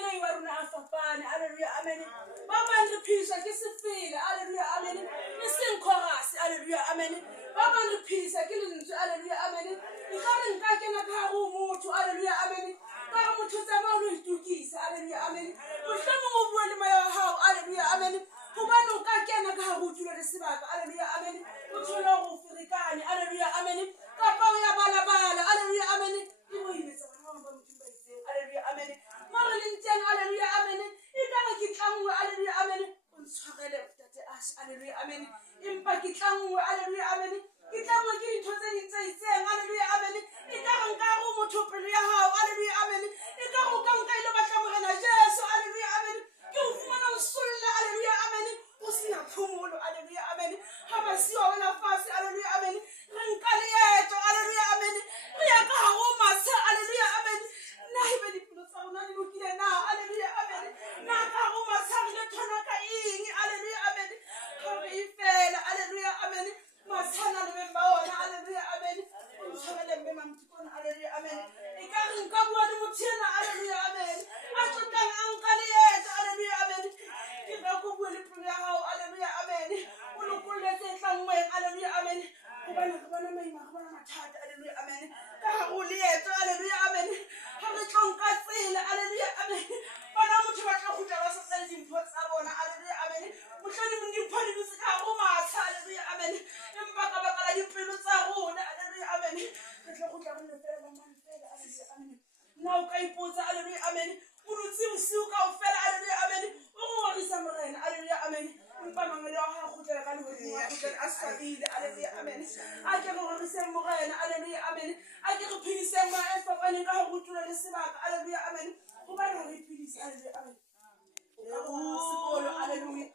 ngeke iwaruna afafane haleluya amen baba ndiphisa ke sifile haleluya amen isingkhorasi haleluya amen baba ndiphisa ke lentswe haleluya amen ikare nka kena ka go motho haleluya amen ka motho tsa o itukisa haleluya amen mohlamo mo bua le maya hao haleluya amen hobane o ka kena ka go tshula le sebaka haleluya amen o tshula go firikane haleluya amen ka pa ya bala haleluya amen o imetsa bana ba motho ba itseng haleluya amen mara le nteng haleluya amen ikare ke tlangwe haleluya amen o ntshwarele tate ash haleluya amen impa ke tlangwe haleluya amen ke tlangwe ke ditho tse dintse itseng haleluya amen ikare nka go motho pelo ya hao haleluya amen ikare o ka nka ile batla morena Jesu haleluya amen ke o fumana o solla haleluya amen o sina phumulo haleluya amen ha ba siwa wena fase haleluya amen re nka leeto haleluya amen re ya ka go matse haleluya amen na ibe dipelo tsa rona di lokile na haleluya amen na ka go matse re thona ka eng haleluya amen ha re ifela haleluya amen mathana le memba ona haleluya amen o tshwele mme mamtikona haleluya amen ikare nka bua le mothena haleluya amen a tsotang a nka leeto haleluya amen ke ga go bua le pelo ya hao haleluya amen o lokoletse tlangweng haleluya amen hobane re bona maima re bona mathata haleluya amen ka ga go leeto haleluya amen ha re tlonka tsela haleluya amen bana motho ba tla khutla ba sa tsale dimpho tsa bona haleluya amen mohlodi mo dimpho di botse ka go matha haleluya amen empa ka baka la dipelo tsa rona haleluya amen re tla khutla re lefela mang fela haleluya amen na o ka ipotsa haleluya amen o dutse bosiu ka o fela haleluya amen o go warisa morena haleluya amen empa mangele wa ga khutlela ka lehodimo wa khutlela a sabile haleluya amen a ke re warise morena haleluya amen a ke re phedise mo e fapaneng ka go tula le sebaka haleluya amen go ba re phedise haleluya amen o ka go sekolo haleluya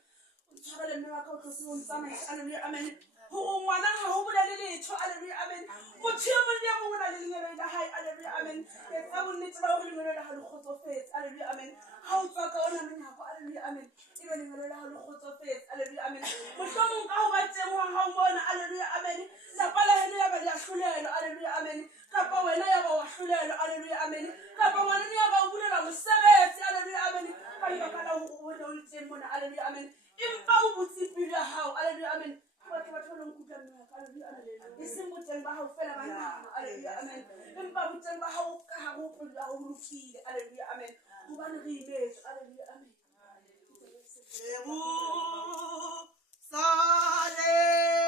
o tshwarele mme wa ka o tlose o ntsamaisa haleluya amen go ngwana ga go bola le letho haleluya amen motho yo mongwe le mongwe na le lengelo la hae haleluya amen ke tsa bonnete ba gore lengelo la ga le kgotsofetse haleluya amen ga o tswa ka ona menyako haleluya amen ebe lengelo la ga le kgotsofetse haleluya amen mohlomong ka go ba teng wa ga o mona haleluya amen lapa la heno ya ba le ahlolelo haleluya amen kapa wena ya ba wa hlolelo haleluya amen kapa ngwana ya ba o bulela mosebetsi haleluya amen ka lebaka la go bona o le teng mona haleluya amen empa o botse pelo ya hao haleluya amen batho ba tlolang kutla mme haleluya amen iseng boteng ba hao fela ba nama haleluya amen empa boteng ba hao ka ha go pelo ya go lokile